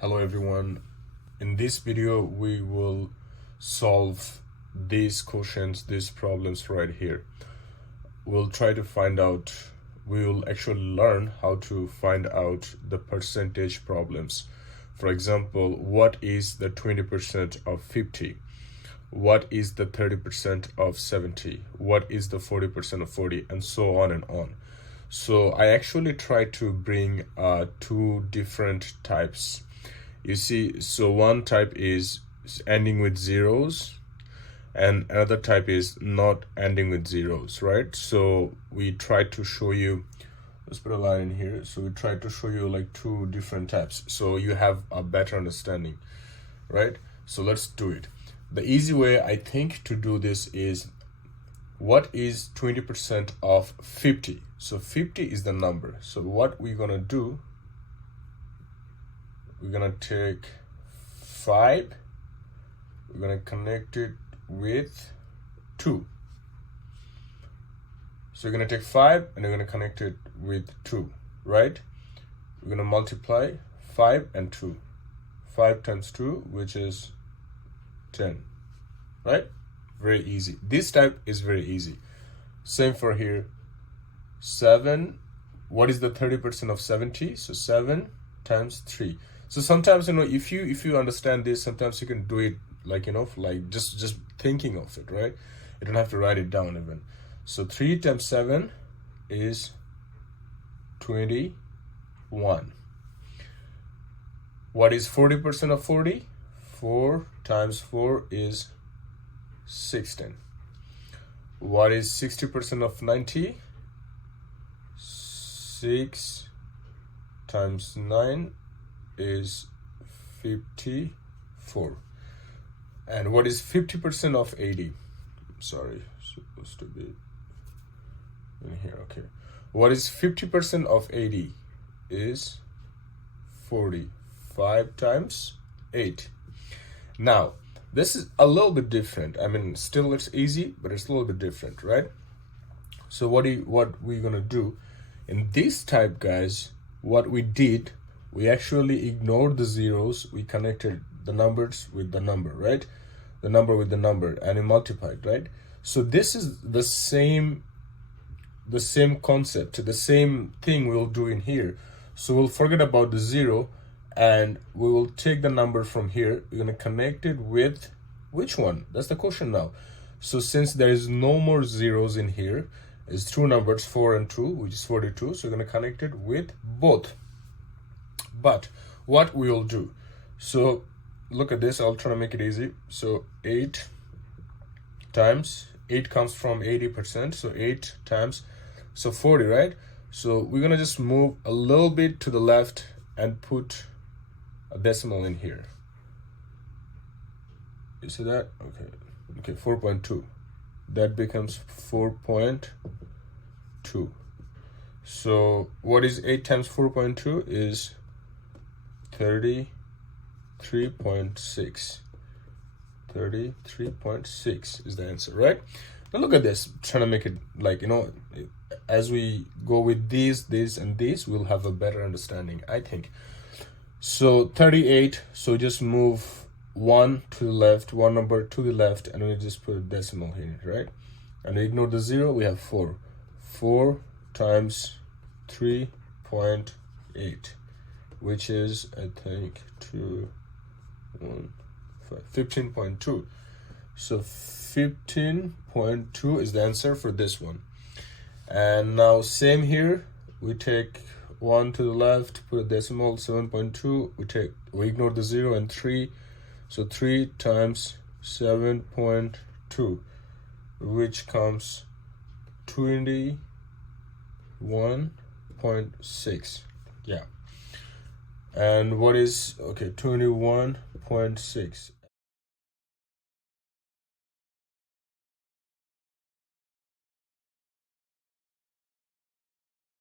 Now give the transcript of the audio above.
Hello everyone. In this video we will solve these questions, these problems right here. We'll try to find out, we will actually learn how to find out the percentage problems. For example, what is the 20% of 50? What is the 30% of 70? What is the 40% of 40? And so on and on. So I actually try to bring two different types. You see, so one type is ending with zeros and another type is not ending with zeros, right? So we try to show you, let's put a line in here. So we try to show you like two different types so you have a better understanding, right? So let's do it. The easy way I think to do this is, what is 20% of 50? So 50 is the number. So what we're gonna do, we're gonna take 5, we're gonna connect it with 2. So you're gonna take 5 and you're gonna connect it with 2, right? We're gonna multiply 5 and 2. 5 times 2, which is 10, right? Very easy. This type is very easy. Same for here. 7, what is the 30% of 70? So 7 times 3. So sometimes, if you understand this, sometimes you can do it like, like just thinking of it, right? You don't have to write it down even. So 3 times 7 is 21. What is 40% of 40? 4 times 4 is 16. What is 60% of 90? 6 times 9 is 54. And what is 50% of 80? Sorry, supposed to be in here. Okay. What is 50% of 80? Is 40. 5 times 8. Now, this is a little bit different. I mean, still it's easy, but it's a little bit different, right? So what we're gonna do in this type, guys, what we did, we actually ignored the zeros. We connected the numbers with the number, right? The number with the number, and we multiplied, right? So this is the same concept, the same thing we'll do in here. So we'll forget about the 0 and we will take the number from here. We're gonna connect it with which one? That's the question now. So since there is no more zeros in here, it's two numbers, 4 and 2, which is 42. So we're gonna connect it with both. But what we'll do, so look at this, I'll try to make it easy. So 8 times, 8 comes from 80%, so 8 times, so 40, right? So we're gonna just move a little bit to the left and put a decimal in here. You see that? Okay, 4.2. That becomes 4.2. So what is 8 times 4.2 is 33.6. 33.6 is the answer, right? Now look at this, trying to make it like, as we go with these, and these, we'll have a better understanding, I think. So 38, so just move 1 to the left, one number to the left, and we just put a decimal here, right? And we ignore the 0, we have 4. 4 times 3.8, which is, I think, 15.2. So 15.2 is the answer for this one. And now same here, we take 1 to the left, put a decimal, 7.2. We ignore the 0 and 3. So 3 times 7.2, which comes 21.6. Yeah. And what is, okay, 21.6.